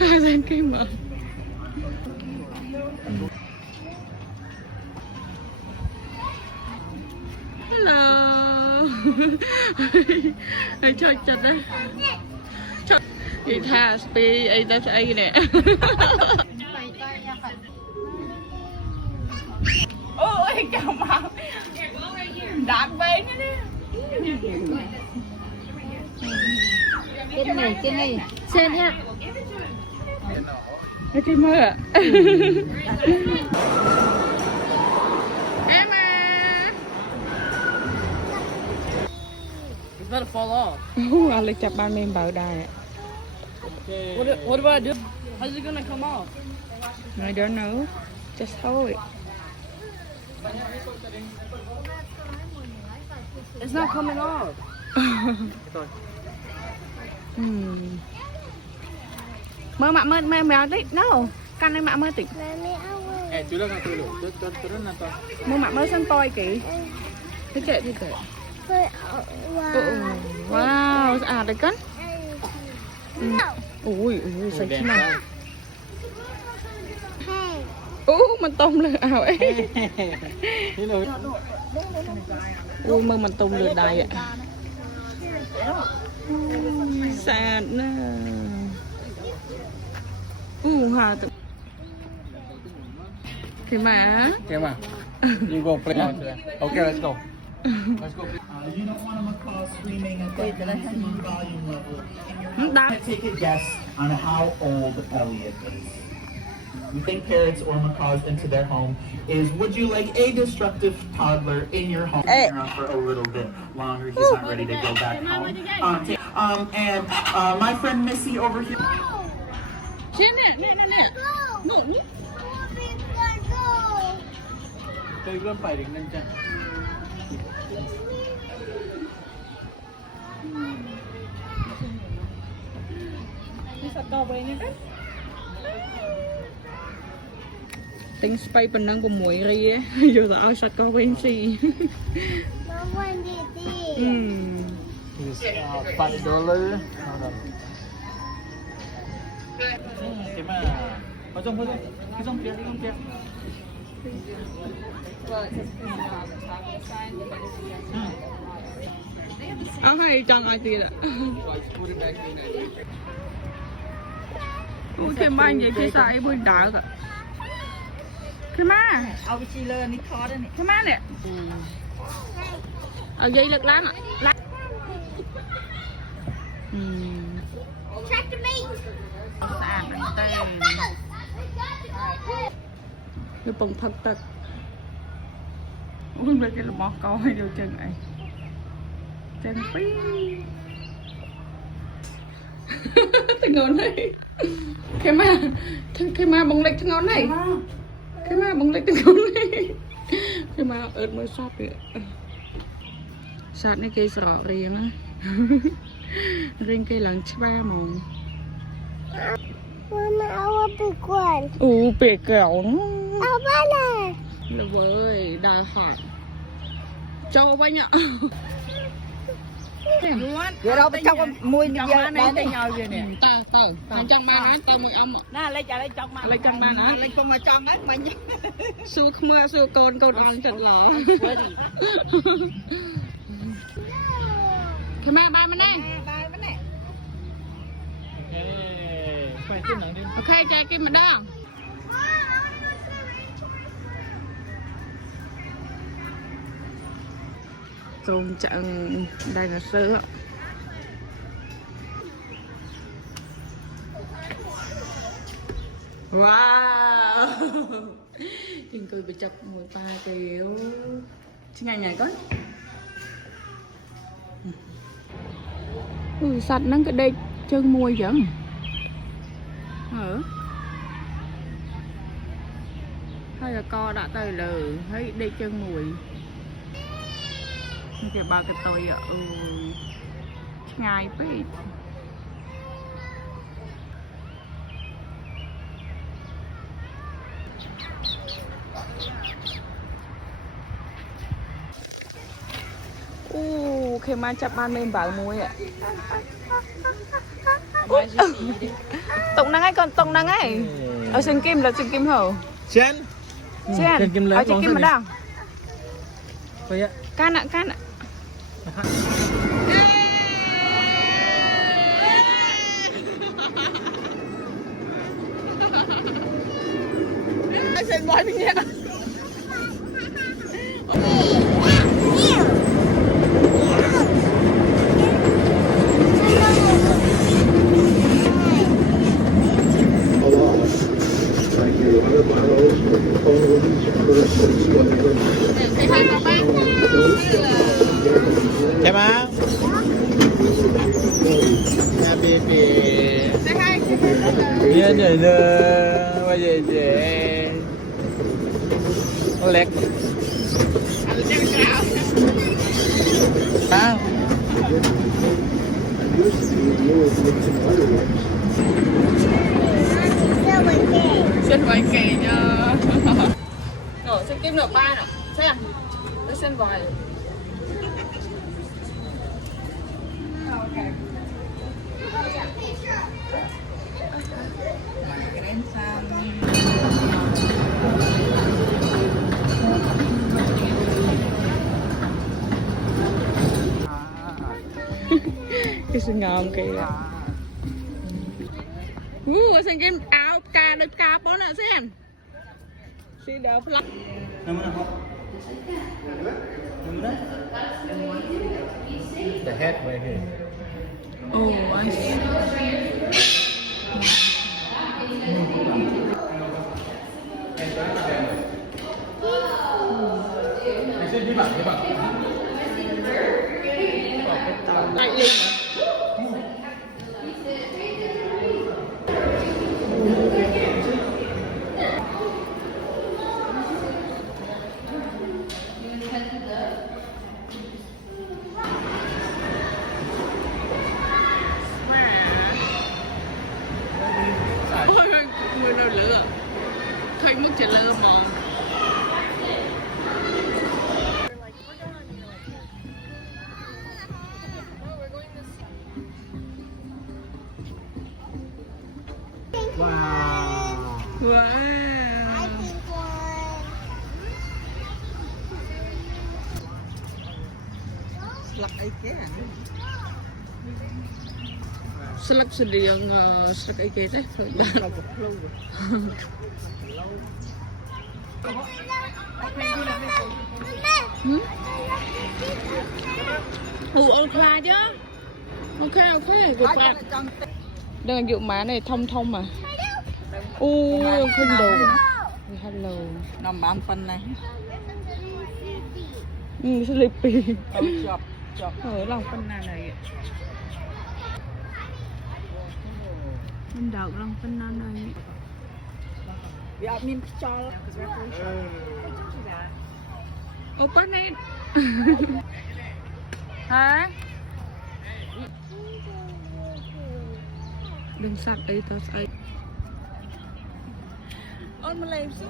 200 cái mà hello hãy chơi chật đấy thì tha spi ấy ta sẽ ấy nè ôi chào mà đạn bên đấy trên này trên nha cái mơ ạ em à It's about to fall off. anh lấy chập ban em bảo đài What do I do? How's it gonna come off? I don't know just hold it It's not coming off. mơ mạ mơ mẹ mèo đấy no căn đây mạ mơ tỉnh Turun atau? mơ mạ mơ sân toi kì thế kệ thì kệ wow à đấy cân ui sạch thế này mình tung lừa ảo ấy mơ mình tung lừa đầy ạ sad nè hà tự thì mà Okay, ma. You go play out there. Okay, let's go. Let's go. You don't want a macaw screaming at the volume level. And đá take a guess on how old Elliot is. You think parrots or macaws into their home is, would you like a destructive toddler in your home around for a little bit longer? He's not ready to go back home. And my friend Missy over here. trên nè nụn Tôi luôn phải định lên chân. tính spay bên năng của muối ri á dù là ao sạch có bên gì Is $5. Okay, ma. Pojong. Pojong kia. hay chẳng ai tiền ạ ôi cái mai vậy cái sai bôi đá cả cái ma cái ma nè ở dây lực lắm ạ cái bông thật tật ui mấy cái là mò câu hay vô chân này chân phí thằng ngon này cái ma bông lệch thằng ngon này cái ma bông lệch thằng ngon này cái ma ớt mới sắp vậy sạt này cây sọ riêng á riêng cây lần ba mồm Mama, awak pikuan. bể kẹo Apa lah? là với đòi hỏi cho anh ạ Vậy đâu bên trong mùi như vậy Này tay nhau vậy nè. tao trong ba nói tao mừng ông ạ Nè, lấy trong ma. lấy trong ba nói Lên không mà trong ấy mình xua mưa xua con ăn chật lỏ cái ma ba bên đây Quay trên này đi. ok chạy cái mà đó tôm chặn đây là sữa wow chừng cười bị chọc 13 triệu chứ ngày con sạch nắng cái đây chân môi vẫn hay là co đã tới lờ thấy đây chân mùi kìa ba cái tôi ạ ngay với khi mà chập ban bên bảo mùi ạ tụng năng ai tông năng ấy. Ở Sơn Kim là Sơn Kim hầu. Chen. Chen. Ở Sơn Kim mà đang. Vậy ạ. Can ạ. Anh sẽ nói mình nhé. Em á. Nè baby. Say hi. Dạ dạ dạ. Bây giờ dạ. Nó lẹt. À. Xin vài kỳ nha. Rồi xin kiếm được ba nè. Xem. Tôi xin vài. Cái sự ngon kìa. Xin kiếm áo ca được ca bó nè xem. Xin đỡ lắm. The head right here. Oh, I see. Tại luôn hả? Ôi, người nào lửa. Thấy mức chỉ lửa mòn. Wow. Selak sedih yang selak ikan teh. Ok chứ. Ok, vượt qua. Đây là dụng má này thông mà. Khinh đồ. Hello. Nằm bán phân này. Sleepy. Chọc. Ở lòng phân này. Mình đậu lòng phân này. Dạ mình cho. Open it. Hả? Đừng sặc ấy tao ấy. Ôn mà làm xíu.